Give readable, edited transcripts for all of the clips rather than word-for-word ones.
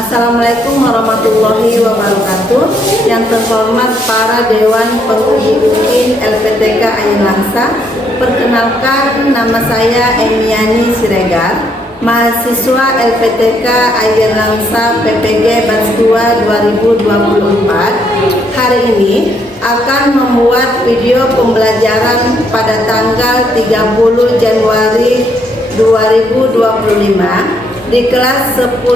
Assalamualaikum warahmatullahi wabarakatuh. Yang terhormat para Dewan Penguji LPTK Ayun Langsa, perkenalkan nama saya Emiani Siregar, mahasiswa LPTK Ayun Langsa PPG Batch 2 2024. Hari ini akan membuat video pembelajaran pada tanggal 30 Januari 2025 di kelas 10.1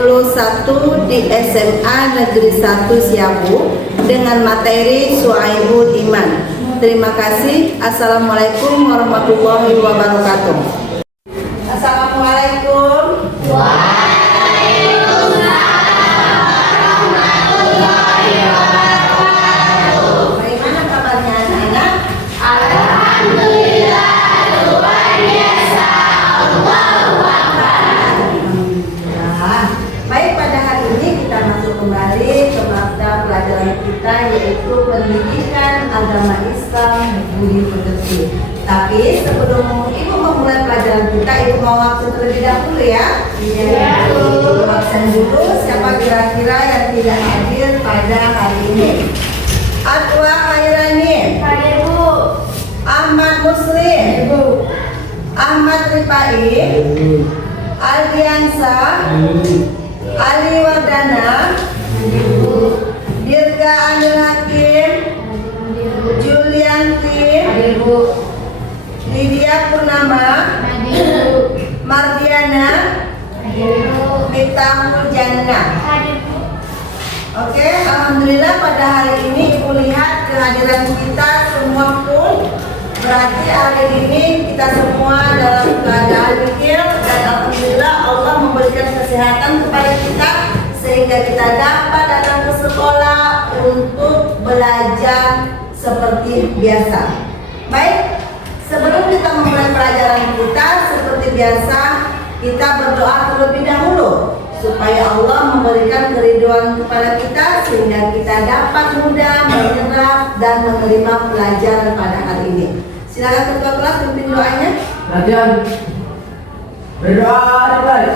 di SMA Negeri 1 Siabu dengan materi Syu'aibul Iman. Terima kasih. Assalamualaikum warahmatullahi wabarakatuh. Assalamualaikum. Bagaimana kabarnya anak-anak? Alhamdulillah, luar biasa. Allahu Akbar. Baik, pada hari ini kita masuk kembali ke mata pelajaran kita, yaitu pendidikan agama Islam budi pekerti. Tapi sebelum Ibu memulai pelajaran kita, Ibu mau absen terlebih dahulu ya. Iya. Ibu absen dulu. Siapa kira-kira yang tidak hadir pada hari ini? Atwa Khairani, Ibu. Ahmad Muslim, Ibu. Ahmad Rifai, Aldiansa, Ali Wardana, Dirga Anil Hakim, Julianti, Ibu. Lydia Purnama, Ibu. Mardiana, Ibu. Miftahul Jannah. Ibu. Oke, alhamdulillah pada hari ini Ibu lihat kehadiran kita semua full. Berarti hari ini kita semua dalam keadaan zikir dan alhamdulillah Allah memberikan kesehatan kepada kita sehingga kita dapat datang ke sekolah untuk belajar seperti biasa. Baik, sebelum kita memulai pelajaran kita seperti biasa, kita berdoa terlebih dahulu supaya Allah memberikan keridhaan kepada kita sehingga kita dapat mudah menyerap dan menerima pelajaran pada hari ini. Silakan ketua kelas pimpin doanya. Perhatian. Berdoa dimulai.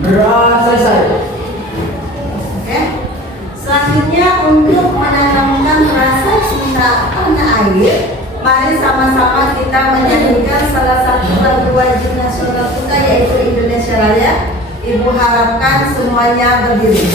Berdoa selesai. Oke. Selanjutnya untuk menanamkan rasa cinta tanah air, mari sama-sama kita menyanyikan salah satu lagu wajib nasional kita yaitu Indonesia Raya. Ibu harapkan semuanya berdiri.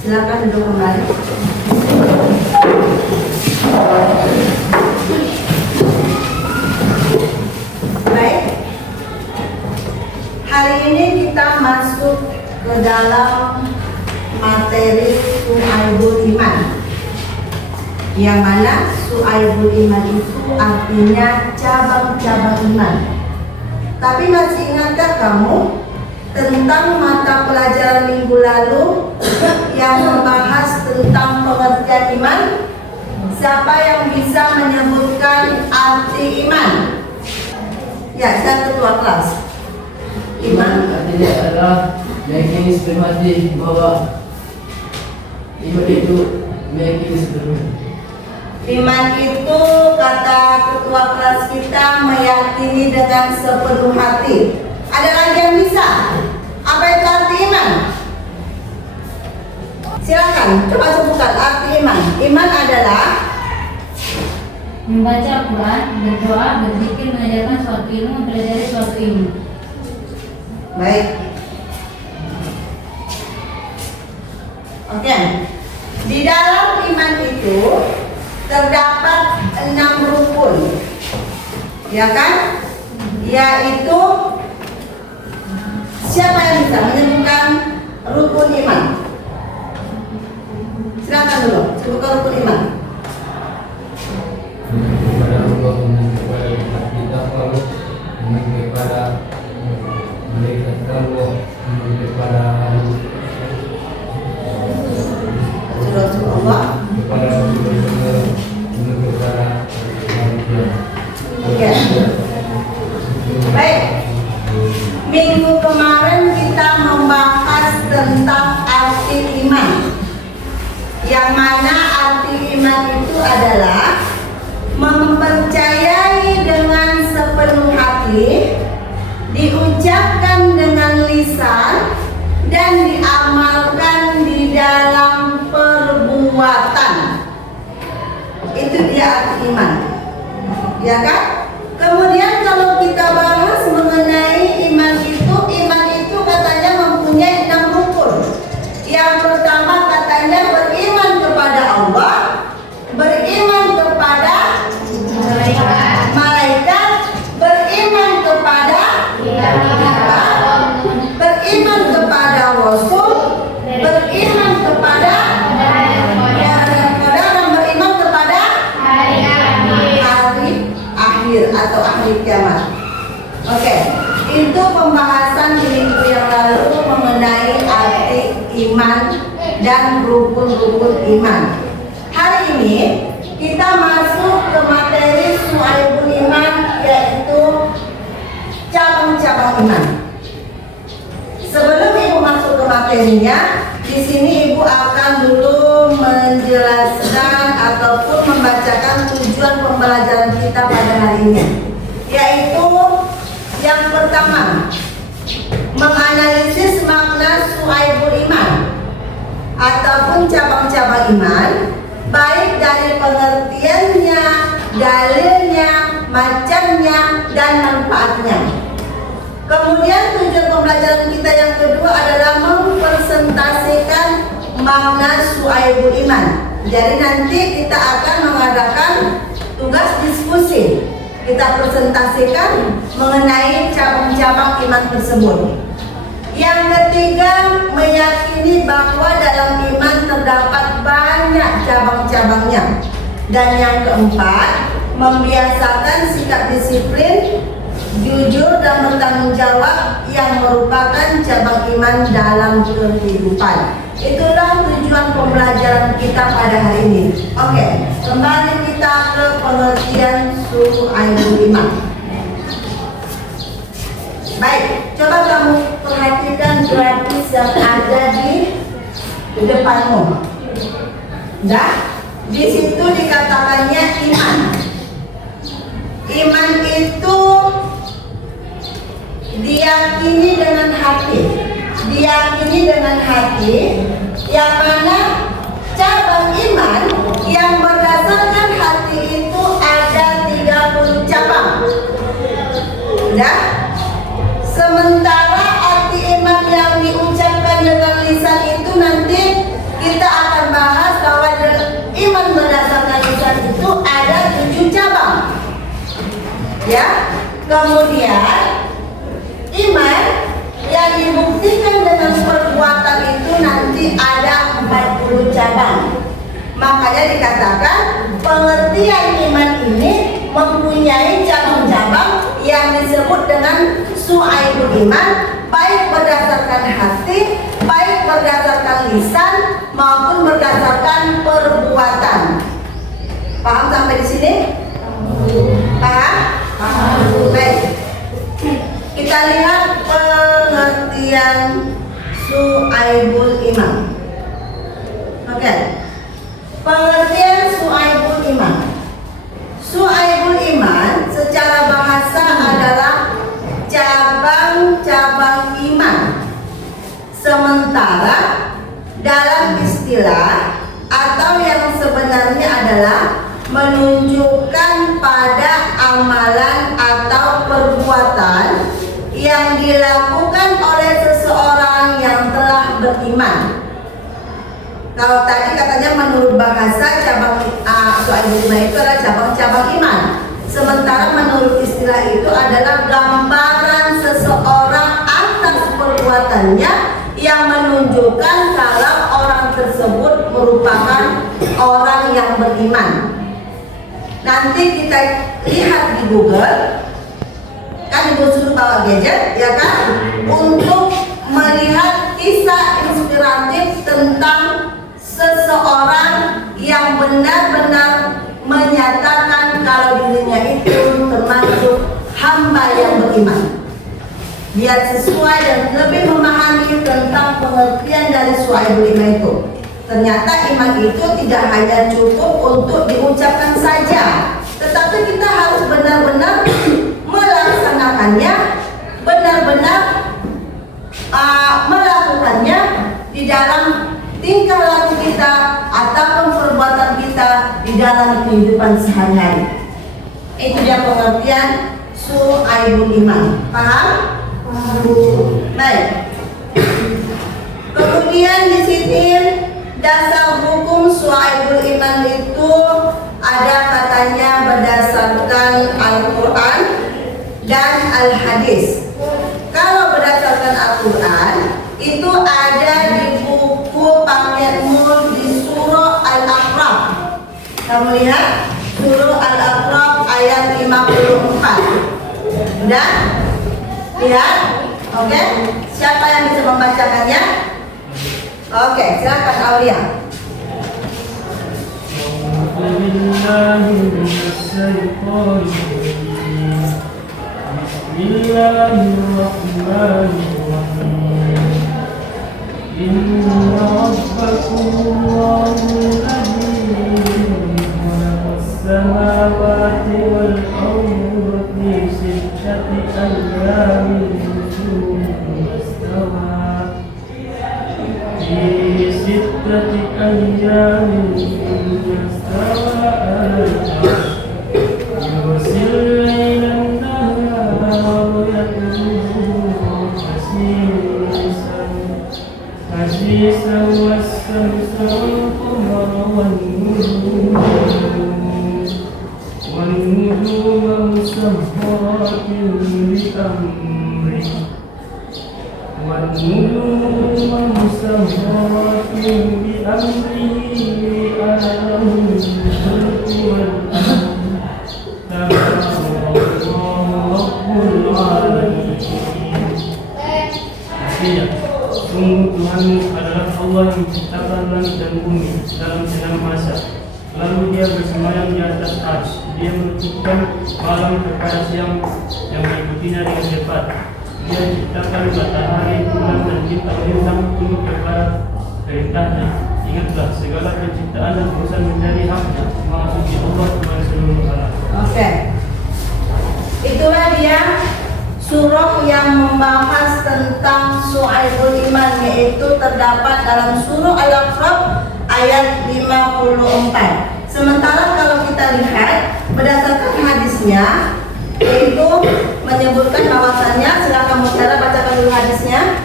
Silakan duduk kembali. Baik. Hari ini kita masuk ke dalam materi Syu'aibul Iman. Yang mana Syu'aibul Iman itu artinya cabang-cabang iman. Tapi masih ingatkah kamu tentang mata pelajaran minggu lalu yang membahas tentang pengertian iman. Siapa yang bisa menyebutkan arti iman? Ya, saya ketua kelas. Iman artinya adalah meyakini sebelum hati bahwa iman itu meyakini sebelum hati. Iman itu kata ketua kelas kita meyakini dengan sepenuh hati. Ada lagi yang bisa? Apa itu arti iman? Silakan, coba sebutkan arti iman. Iman adalah membaca Al-Quran, berdoa, berzikir, mengajarkan suatu ilmu, mempelajari suatu ilmu. baik. Oke. Di dalam iman itu terdapat 6 rukun. Ya kan? Yaitu siapa yang bisa menyebutkan rukun iman? Silakan dulu, sebutkan rukun iman. Kepada Allah, kepada kita Allah, kepada malaikat Allah, kepada Rasulullah. kepada Rasulullah, kepada manusia. Oke. Baik. Minggu kemarin kita membahas tentang arti iman. Yang mana arti iman itu adalah mempercayai dengan sepenuh hati, diucapkan dengan lisan, dan diamalkan di dalam perbuatan. Itu dia arti iman. Ya kan? Kemudian kalau kita bahas mengenai iman itu katanya mempunyai 6 rukun. Yang pertama katanya beriman kepada Allah, beriman kepada malaikat, beriman kepada beriman kepada Rasul, beriman kepada dan beriman kepada hari akhir atau akhir kiamat. Oke, itu pembahasan di minggu yang lalu mengenai arti iman dan rukun-rukun iman. Hari ini kita masuk ke materi Syu'aibul Iman, yaitu cabang-cabang iman. Sebelum Ibu masuk ke materinya, di sini Ibu akan dulu menjelaskan ataupun membacakan tujuan pembelajaran kita pada hari ini, yaitu yang pertama, menganalisis makna Syu'aibul Iman ataupun cabang-cabang iman, baik dari pengertiannya, dalilnya, macamnya, dan manfaatnya. Kemudian tujuan pembelajaran kita yang kedua adalah mempresentasikan makna Syu'aibul Iman. Jadi nanti kita akan mengadakan tugas diskusi. Kita presentasikan mengenai cabang-cabang iman tersebut. Yang ketiga, meyakini bahwa dalam iman terdapat banyak cabang-cabangnya. Dan yang keempat, membiasakan sikap disiplin, jujur dan bertanggung jawab yang merupakan cabang iman dalam kehidupan. Itulah tujuan pembelajaran kita pada hari ini. Oke, kembali kita ke pengertian Syu'aibul Iman. Baik, coba kamu perhatikan grafis yang ada di depanmu. Nah, di situ dikatakannya iman. Iman itu diyakini dengan hati. Diyakini dengan hati, yang mana cabang iman yang berdasarkan hati itu ada 30 cabang. Ya. Sementara arti iman yang diucapkan dengan lisan itu nanti kita akan bahas bahwa iman berdasarkan lisan itu ada 7 cabang. Ya. Kemudian iman yang dibuktikan dengan perbuatan itu nanti ada 40 cabang. Makanya dikatakan pengertian iman ini mempunyai cabang-cabang yang disebut dengan Syu'aibul Iman, baik berdasarkan lisan maupun berdasarkan perbuatan. Paham sampai di sini? Paham? Paham. Baik. Kita lihat pengertian Su'aibul Iman. Oke. Pengertian Su'aibul Iman. Su'aibul Iman secara bahasa adalah cabang-cabang iman. Sementara dalam istilah atau yang sebenarnya adalah menunjukkan pada amalan atau perbuatan yang dilakukan oleh seseorang yang telah beriman. Kalau tadi katanya menurut bahasa cabang Su'aibul Iman itu adalah cabang-cabang iman. Sementara menurut istilah itu adalah gambaran seseorang atas perbuatannya yang menunjukkan kalau orang tersebut merupakan orang yang beriman. Nanti kita lihat di Google, kan ibu suruh bawa gadget, ya kan, untuk melihat kisah inspiratif tentang seseorang yang benar-benar menyatakan kalau dirinya itu termasuk hamba yang beriman. Biar sesuai dan lebih memahami tentang pengertian dari Su'aibul Iman itu. Ternyata iman itu tidak hanya cukup untuk diucapkan saja, tetapi kita harus benar-benar melaksanakannya, benar-benar melakukannya di dalam tingkah laku kita ataupun perbuatan kita di dalam kehidupan sehari-hari. Itu dia pengertian Su'aibul Iman. Paham? Baik. Kemudian di sini dasar hukum Su'aibul Iman itu ada katanya berdasarkan Al-Quran dan Al-Hadis. Kalau berdasarkan Al-Quran itu ada di buku Paketmul di surah Al-A'raf. Kamu lihat surah Al-A'raf ayat 54. Udah? Lihat? Oke? Siapa yang bisa membacakannya? Oke, silakan Aulia. Bismillahirrahmanirrahim. Inna rabbakumullahu alladhi khalaqas samawati wal arda fi sittati ayyamin thumma istawa في ستة أيام استوى على العرش يغشي الليل النهار يطلبه حسيسا والشمس والقمر والنجوم مسخرات بأمره والنجوم مسخرات بأمره أله الملك والأمر تبارك الله رب العالمين. Artinya, sungguh Tuhan adalah Allah yang menciptakan langit dan bumi dalam senang masa. Lalu Dia bersemayam di atas arsy. Dia menutupkan malam kepada siang yang mengikutinya dengan cepat. Dia ciptakan matahari, bulan dan bintang-bintang tunduk kepada perintahnya. Ingatlah segala penciptaan dan urusan menjadi haknya. Maha suci Allah Tuhan seluruh alam. Oke. Itulah dia surah yang membahas tentang Su'aibul Iman, yaitu terdapat dalam surah Al-A'raf ayat 54. Sementara kalau kita lihat berdasarkan hadisnya, yaitu menyebutkan bahwasannya, silakan Mutiara bacakan dulu hadisnya.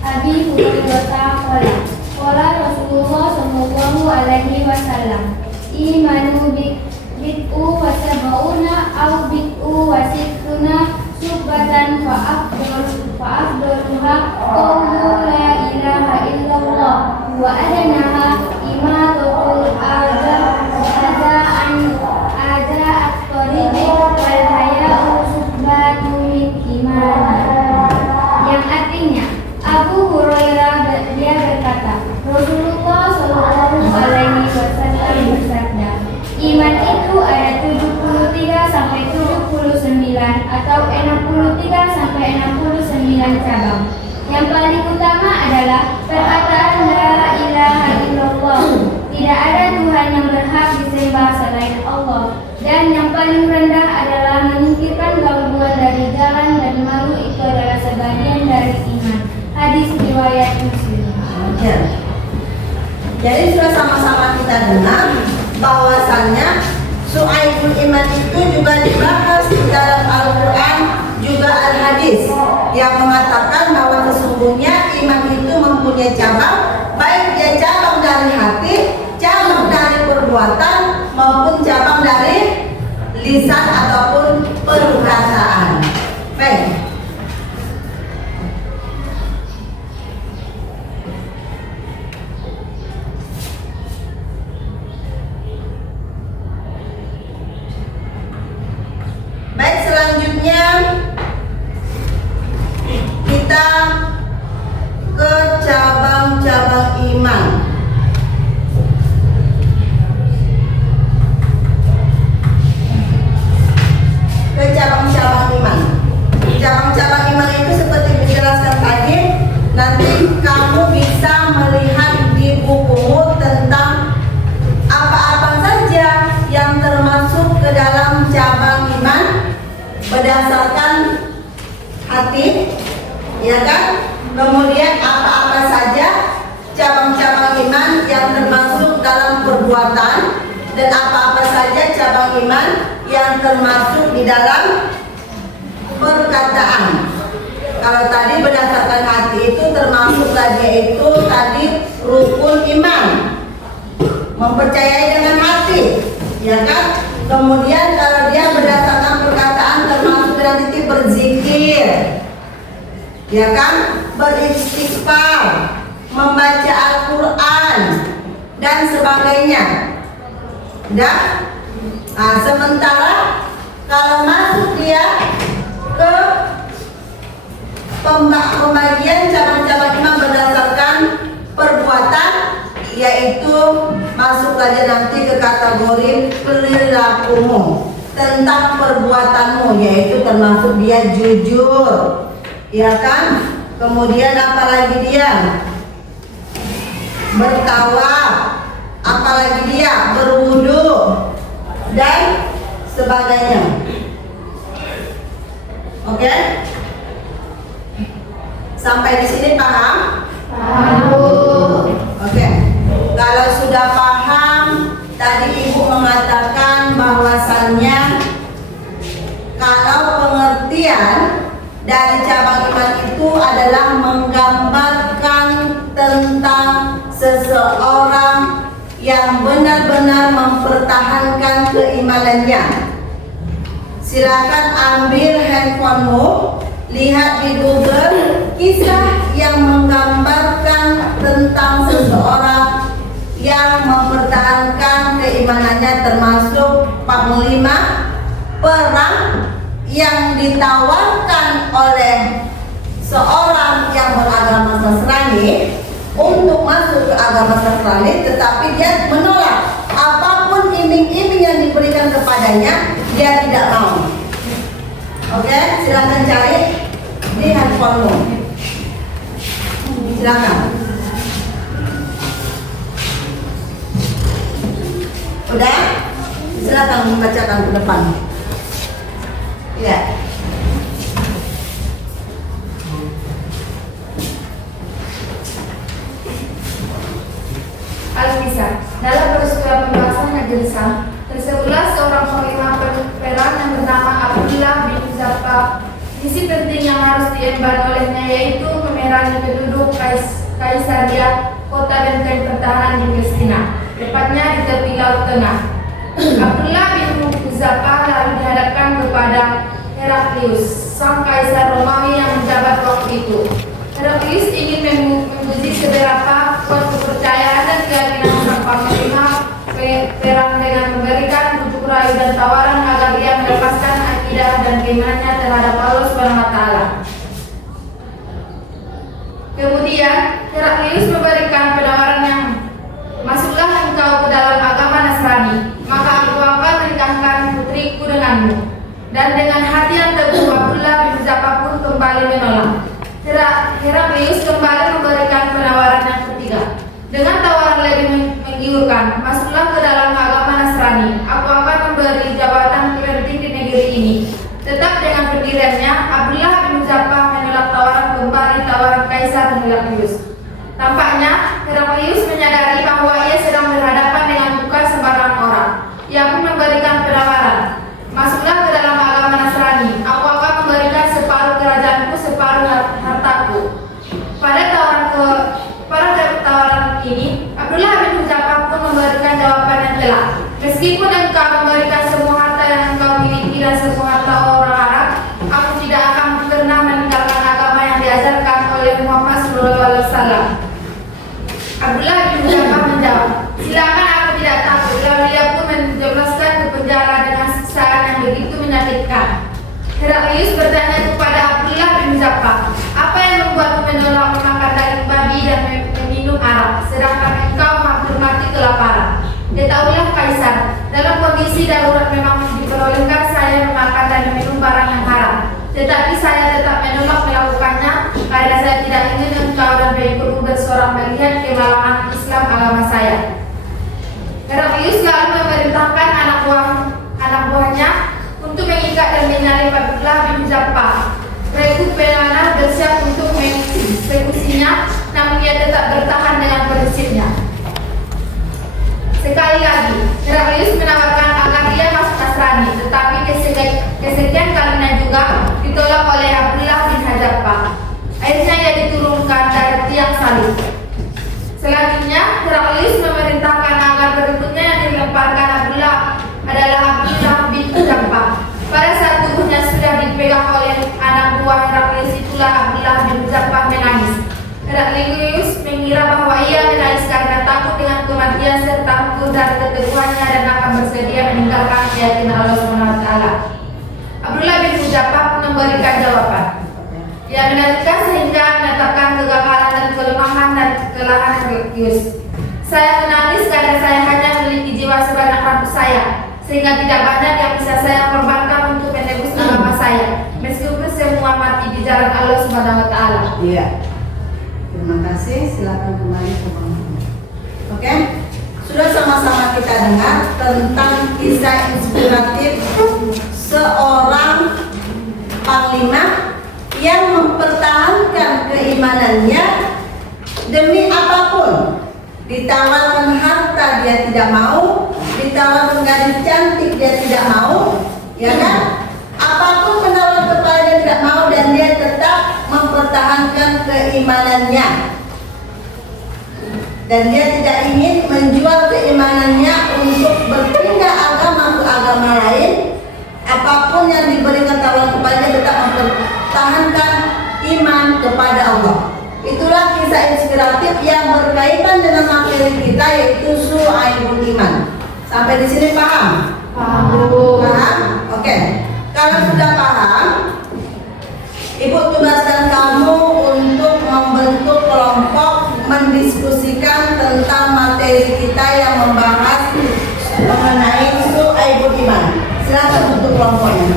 Abi Hurairah qala Rasulullah sallallahu alaihi wasallam imanu bid'u wa sab'una aw bid'u wa sittuna subatan fa afdaluha qawlu la ilaha illallah wa adnaha imatatul adza an at-tariqi wal haya'u subatu min iman, yang artinya Abu Hurairah dia berkata, atau 63 sampai 69 cabang. Yang paling utama adalah perkataan la ilaha illallah, tidak ada Tuhan yang berhak disembah selain Allah. Dan yang paling rendah adalah menyingkirkan gangguan dari jalan dan malu, itu adalah sebagian dari iman. Hadis riwayat Muslim. Ya. Jadi sudah sama-sama kita dengar bahwasannya Syu'aibul iman itu juga dibahas di dalam Al-Quran, juga Al-Hadis, yang mengatakan bahwa sesungguhnya iman itu mempunyai cabang, baik dia cabang dari hati, cabang dari perbuatan, maupun cabang dari lisan ataupun perkataan. Baik. Baik, selanjutnya kita ke cabang-cabang iman. Ke cabang-cabang iman. Cabang-cabang iman itu seperti dijelaskan tadi, nanti kamu bisa melihat di bukumu tentang apa-apa saja yang termasuk ke dalam cabang iman berdasarkan hati, ya kan? Kemudian apa-apa saja cabang-cabang iman yang termasuk dalam perbuatan, dan apa-apa saja cabang iman yang termasuk di dalam perkataan. Kalau tadi berdasarkan hati itu termasuklah dia itu tadi rukun iman, mempercayai dengan hati, ya kan? Kemudian kalau dia berdasarkan perkataan termasuk nanti berzikir, ya kan? Beristighfar, membaca Al-Quran dan sebagainya. Dah? Nah, sementara kalau masuk dia ke pembagian cabang-cabang iman berdasarkan perbuatan, yaitu masuk saja nanti ke kategori perilakumu, tentang perbuatanmu, yaitu termasuk dia jujur, ya kan? Kemudian apalagi dia bertawaf, apalagi dia berwudu dan sebagainya. Oke? Sampai di sini paham? Paham. Oke. Kalau sudah paham, tadi Ibu mengatakan bahwasannya kalau pengertian dari cabang iman itu adalah menggambarkan tentang seseorang yang benar-benar mempertahankan keimanannya. Silakan ambil handphonemu, lihat di Google kisah yang menggambarkan tentang seseorang yang mempertahankan keimanannya, termasuk panglima perang yang ditawarkan oleh seorang yang beragama Nasrani untuk masuk ke agama Nasrani, tetapi dia menolak. Apapun iming-iming yang diberikan kepadanya, dia tidak mau. Oke, silakan cari di handphonemu. Silakan. Udah? Silakan membacakan ke depan. Ya. Al-Kisah. Dalam peristiwa pembahasan Majelis Sam, tersebutlah seorang panglima perang yang bernama Abdullah bin Zafar. Misi penting yang harus diemban olehnya yaitu memerangi penduduk Kaisaria, kota benteng pertahanan di Palestina, tepatnya di tepi Laut Tengah. Abdullah bin Zafar lalu dihadapkan kepada Heraklius, sang kaisar Romawi yang menjabat waktu itu. Heraklius ingin menguji seberapa kuat kepercayaan dan keyakinan sang panglima perang dengan memberikan bujuk rayu dan tawaran agar ia melepaskan akidah dan keimanannya terhadap Allah Subhanahu wa Ta'ala. Kemudian Heraklius memberikan penawaran yang, masuklah engkau ke dalam agama Nasrani, maka aku akan menikahkan putriku denganmu. Dan dengan hati yang teguh Abdullah bin Hudzafah pun kembali menolak. Heraklius kembali memberikan penawaran yang ketiga. Dengan tawaran lebih menggiurkan, masuklah ke dalam agama Nasrani. Aku akan memberi jabatan penting di negeri ini. Tetap dengan pendiriannya, Abdullah bin Hudzafah menolak tawaran Kaisar Heraklius. Tampaknya Heraklius menyadari bahwa ia sedang berhadapan dengan bukan sembarang orang. Ia pun memberikan penawaran. Masuklah ke dalam agama Nasrani. Aku akan memberikan separuh kerajaanku, separuh hartaku. Pada tawaran ini, Abdullah bin Hudzafah pun memberikan jawaban yang telak. Meskipun engkau memberikan semua harta yang engkau miliki dan semua harta orang Arab, aku tidak akan pernah meninggalkan agama yang diajarkan oleh Muhammad SAW. Abdullah bin Hudzafah menjawab, silakan, aku tidak takut. Lalu dia pun menjebloskan ke penjara dengan siksaan yang begitu menyakitkan. Heraklius bertanya kepada Abdullah bin Hudzafah, apa yang membuatmu menolak memakan daging babi dan meminum arak, sedangkan engkau hampir mati kelaparan? Ketahuilah Kaisar, dalam kondisi darurat memang diperbolehkan saya memakan dan meminum barang yang haram. Tetapi saya tetap menolak melakukannya karena saya tidak ingin engkau dan pengikutmu bersorak melihat kemalangan Islam agama saya. Heraklius lalu memerintahkan anak buahnya untuk mengikat dan menyalib Abdullah bin Hudzafah. Rekut pelana bersiap untuk mengeksekusinya, namun ia tetap bertahan dengan prinsipnya. Sekali lagi, Heraklius menawarkan agar ia masuk Nasrani, tetapi kesekian kalinya juga ditolak oleh Abdullah bin Hudzafah. Akhirnya ia diturunkan dari tiang salib. Selanjutnya, Heraklius memerintahkan agar berikutnya yang dilemparkan adalah Abdullah bin Hudzafah. Pada saat tubuhnya sudah dipegang oleh anak buah Heraklius, itulah Abdullah bin Hudzafah menangis. Heraklius mengira bahwa ia menangis karena takut dengan kematian serta hukum dari keteguhannya dan akan bersedia meninggalkan keyakinan Allah SWT. Abdullah bin Hudzafah pun memberikan jawaban. Ia menantikan sehingga menetapkan kegagalan dan kelemahan dan kekalahan Heraklius. Saya menangis karena saya hanya memiliki jiwa sebanyak rambut saya, sehingga tidak banyak yang bisa saya korbankan untuk menebus agama saya, meskipun semua mati di jalan Allah SWT. Iya. Terima kasih. Silakan kembali ke Bang. Oke. Sudah sama-sama kita dengar tentang kisah inspiratif seorang panglima yang mempertahankan keimanannya demi apapun. Ditawarkan harta dia tidak mau, ditawarkan gadis cantik dia tidak mau, ya kan? Apapun penawaran kepada dia tidak mau dan dia tetap mempertahankan keimanannya. Dan dia tidak ingin menjual keimanannya untuk berpindah agama ke agama lain. Apapun yang diberikan tawaran kepada dia tetap mempertahankan iman kepada Allah. Itulah kisah inspiratif yang berkaitan dengan materi kita, yaitu Syu'aibul Iman. Sampai di sini paham? Paham? Oke. Kalau sudah paham, Ibu tugaskan kamu untuk membentuk kelompok mendiskusikan tentang materi kita yang membahas mengenai Syu'aibul Iman. Silakan bentuk kelompoknya.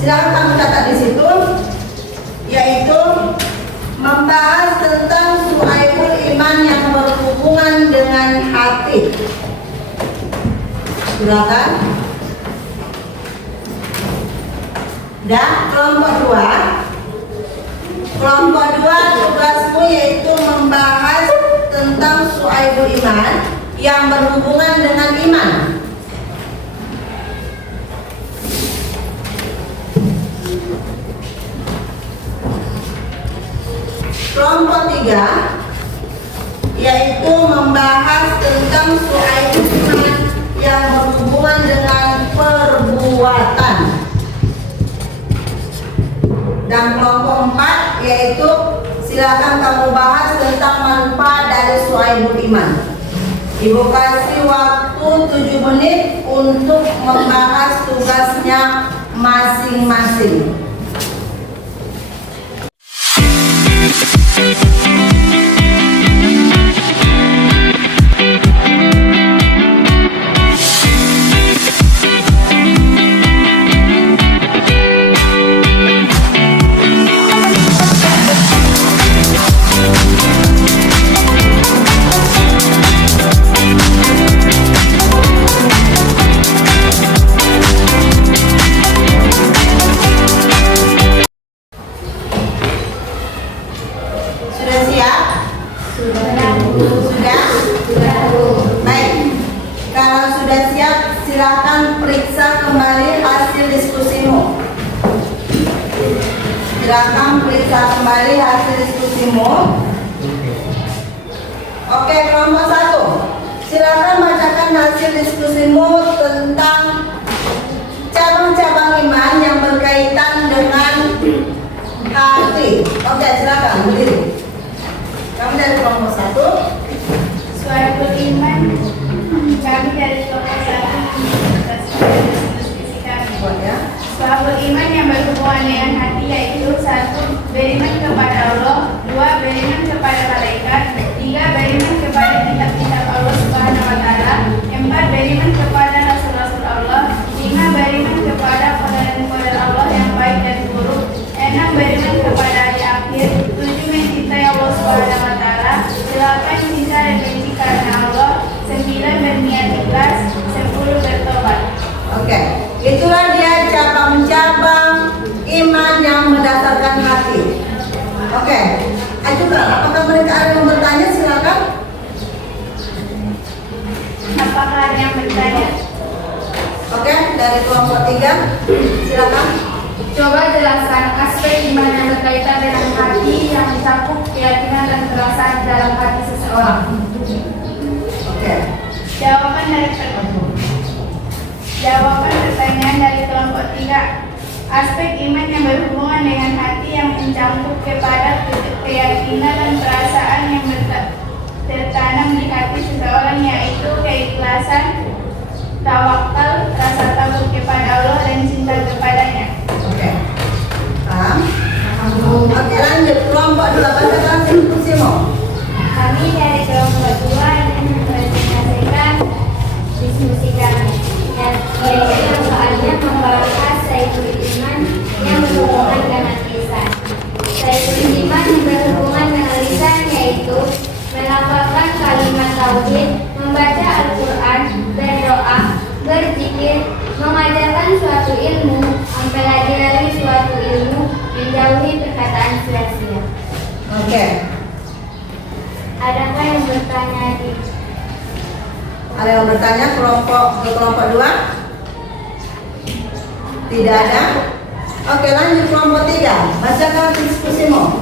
Silakan kamu catat di situ, yaitu membahas tentang Syu'aibul Iman yang berhubungan dengan hati. Silakan. Dan kelompok dua tugasmu yaitu membahas tentang Syu'aibul Iman yang berhubungan dengan iman. Kelompok 3 yaitu membahas tentang suai iman yang berhubungan dengan perbuatan. Dan kelompok 4 yaitu silakan kamu bahas tentang manfaat dari suai iman. Ibu kasih waktu 7 menit untuk membahas tugasnya masing-masing. Sudah siap? Sudah? Baik. Kalau sudah siap, silakan periksa kembali hasil diskusimu. Silakan periksa kembali hasil diskusimu. Oke, kelompok 1. Silakan bacakan hasil diskusimu tentang cabang-cabang iman yang berkaitan dengan hati. Oke, silakan berdiri. Kami dari kelompok 1. Suatu iman, kami dari kelompok 1 diskusikan. Ya. Suatu iman yang berhubungan dengan hati yaitu 1. Beriman kepada Allah, 2. Beriman kepada malaikat, 3. Beriman kepada kitab-kitab Allah Subhanahu wa taala, 4. Beriman kepada rasul-rasul Allah, 5. Beriman kepada qadar Allah yang baik dan buruk, 6. Beriman kepada hari akhir, 7. Mencintai Allah Subhanahu wa taala, 8. Cinta dan benci karena Allah, 9. Berniat ikhlas, 10. Bertobat. Oke, itulah dia cabang-cabang iman yang mendasarkan hati. Oke, ajukan. Apakah mereka ada yang bertanya? Silakan. Apakah ada yang bertanya? Oke, dari kelompok 3, silakan. Coba jelaskan aspek iman yang berkaitan dengan hati yang mencakup keyakinan dan perasaan dalam hati seseorang. Oke. Jawaban pertanyaan dari kelompok 3. Aspek iman yang berhubungan dengan hati yang mencakup kepada keyakinan dan perasaan yang tertanam di hati seseorang yaitu keikhlasan, tawakal, rasa takut kepada Allah dan cinta kepadanya. Oke. Paham? Oke, lanjut kelompok 2. Bacakan diskusimu. Kami dari kelompok 2 akan mempresentasikan diskusi kami. Yaitu soalnya membahas Saiful Iman yang berhubungan dengan lisan. Saiful Iman yang berhubungan dengan lisan yaitu melafalkan kalimat tauhid, membaca Al-Quran, berdoa, berzikir, mengajarkan suatu ilmu, mempelajari suatu ilmu, menjauhi perkataan sia-sia. Oke. Adakah yang bertanya di Ada yang bertanya kelompok 2? Tidak ada? Oke, lanjut kelompok 3. Bacakan diskusimu.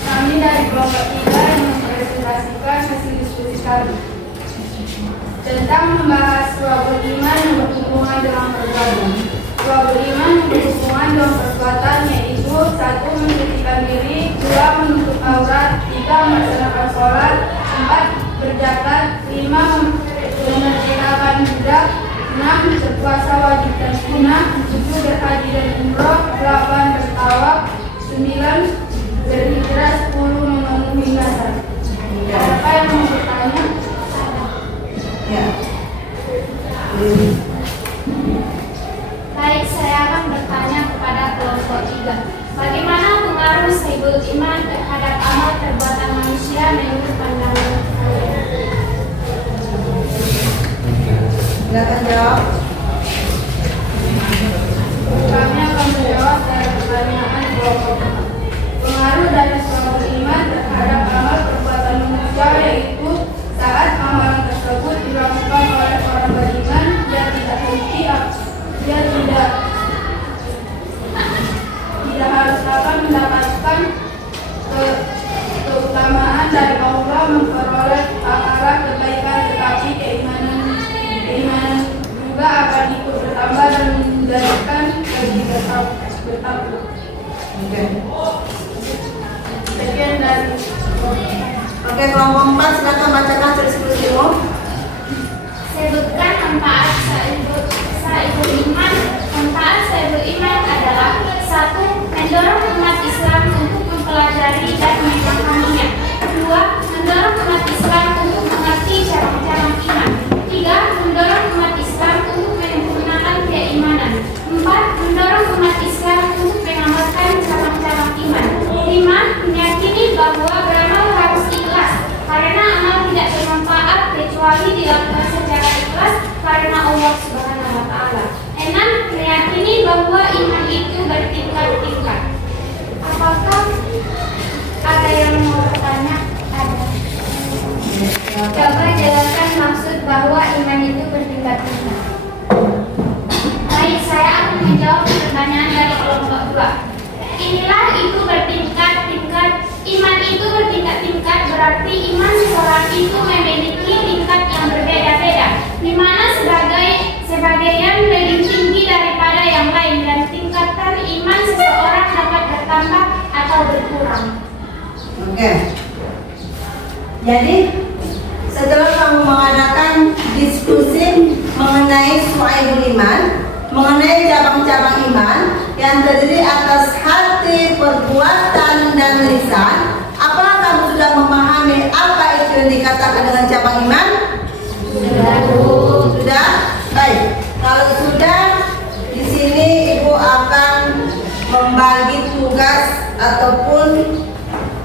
Kami dari kelompok 3 mempresentasikan hasil diskusi kami tentang membahas suatu iman yang berhubungan dengan perbuatan. Suatu iman yang berhubungan dengan perbuatan yaitu 1. Mensucikan diri, 2. menutup aurat, 3. melaksanakan sholat, 4. berzakat, 5. memerdekakan budak, 6. berpuasa wajib dan sunnah, 7. berhaji dan umroh, 8. bertawaf, 9. berhijrah, 10. memenuhi nazar. Siapa yang mau bertanya? Ya. Baik, saya akan bertanya kepada kelompok 3. Bagaimana pengaruh Saiful Iman terhadap amal perbuatan manusia menurut pandangan kalian? Silakan jawab. Kami akan menjawab dari pertanyaan kelompok. Pengaruh dari suatu iman terhadap amal perbuatan manusia yaitu saat amalan tersebut dilakukan oleh orang beriman, dia tidak harus apa Oke. Sekian dari Oke, kelompok 4 silakan bacakan tulis-tulismu. Sebutkan manfaat Saibul Iman. Manfaat Saibul Iman adalah: 1. Mendorong umat Islam untuk mempelajari dan memahaminya. 2. Mendorong umat Islam untuk mengerti cabang-cabang iman. 3. Mendorong umat Islam untuk menyempurnakan keimanan. 4. Mendorong umat Islam untuk mengamalkan cabang-cabang iman. 5. Meyakini bahwa beramal harus ikhlas, karena amal tidak bermanfaat kecuali dilakukan secara ikhlas karena Allah Subhanahu wa Ta'ala. 6. Meyakini bahwa iman itu bertingkat-tingkat. Apakah ada yang mau bertanya? Ada. Coba jelaskan maksud bahwa iman itu bertingkat-tingkat. Baik, saya akan menjawab pertanyaan dari kelompok 2. Inilah itu bertingkat-tingkat. Iman itu bertingkat-tingkat berarti iman seseorang itu memiliki tingkat yang berbeda-beda, di mana sebagian lebih tinggi daripada yang lain, dan tingkatan iman seseorang dapat bertambah atau berkurang. Oke. Jadi setelah kamu mengadakan diskusi mengenai Syuaibul Iman, mengenai cabang-cabang iman yang terdiri atas hati, perbuatan, dan lisan, apakah kamu sudah memahami apa itu yang dikatakan dengan cabang iman? Sudah? Baik. Kalau sudah, di sini Ibu akan membagi tugas ataupun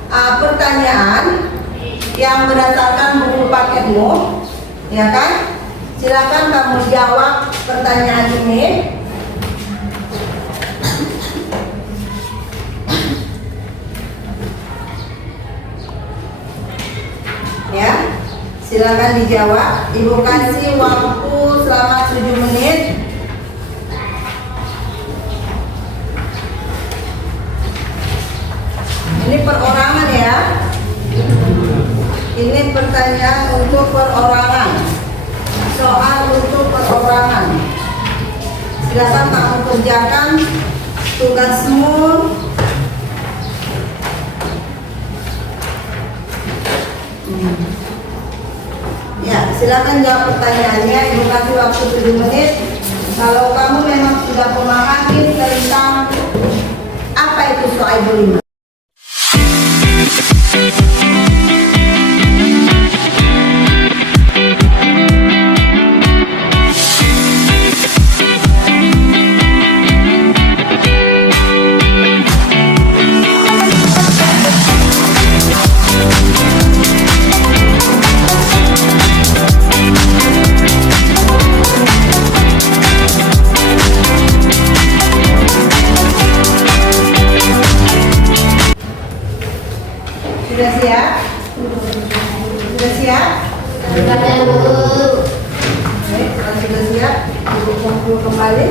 pertanyaan yang berdasarkan buku paketmu, ya kan? Silakan kamu jawab pertanyaan ini. Ya, silakan dijawab. Ibu kasih waktu selama 7 menit. Ini perorangan ya. Ini pertanyaan untuk perorangan. Soal untuk perorangan. Silakan kamu kerjakan tugasmu. Ya, silakan jawab pertanyaannya. Ibu kasih waktu 7 menit. Kalau kamu memang sudah memahami tentang apa itu Syuaibul Iman. Sudah siap? Sudah siap? Baik, kalau sudah siap, Ibu kumpul kembali.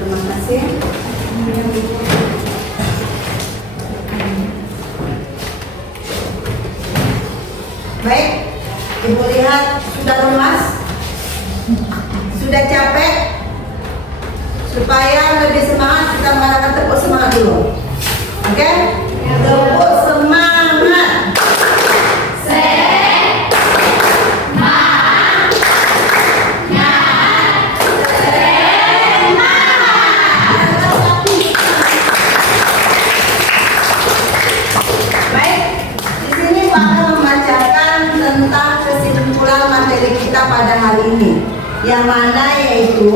Terima kasih. Baik, Ibu lihat sudah lemas, sudah capek. Supaya lebih semangat, kita mengadakan tepuk semangat dulu. Oke? Tepuk semangat. Baik, di sini Pak akan membacakan tentang kesimpulan materi kita pada hari ini, yang mana yaitu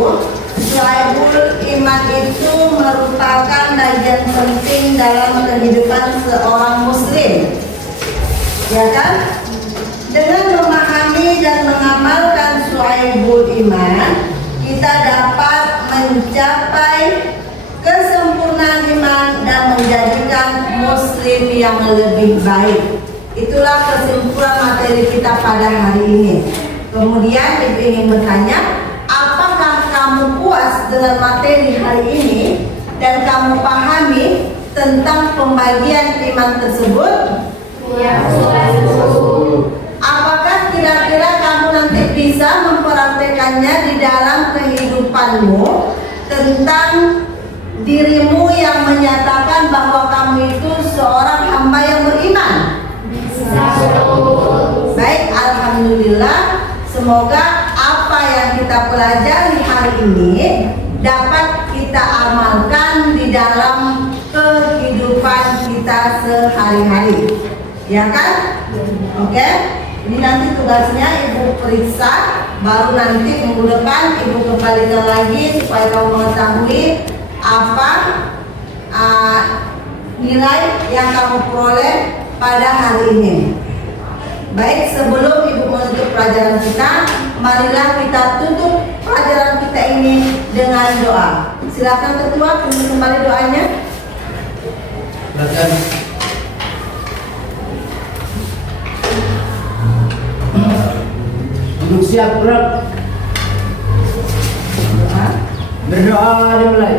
Syuaibul Iman itu merupakan bagian penting dalam kehidupan seorang muslim, ya kan? Dengan memahami dan mengamalkan Syuaibul Iman, kita dapat mencapai kesempurnaan iman dan menjadikan muslim yang lebih baik. Itulah kesimpulan materi kita pada hari ini. Kemudian Ibu ingin bertanya, apakah kamu puas dengan materi hari ini dan kamu pahami tentang pembagian iman tersebut? Ya, Apakah kira-kira kamu nanti bisa mempraktekannya di dalam kehidupanmu tentang dirimu yang menyatakan bahwa kamu itu seorang hamba yang beriman? Baik, alhamdulillah. Semoga apa yang kita pelajari hari ini dapat kita amalkan di dalam kehidupan kita sehari-hari. Ya kan? Oke? Ini nanti tugasnya Ibu periksa, baru nanti minggu depan Ibu kembalikan lagi supaya kamu mengetahui apa nilai yang kamu peroleh pada hari ini. Baik, sebelum Ibu menutup pelajaran kita, marilah kita tutup pelajaran kita ini dengan doa. Silakan Ketua, kembali doanya. Silakan. Duduk siap gerak. Doa. Berdoa dimulai.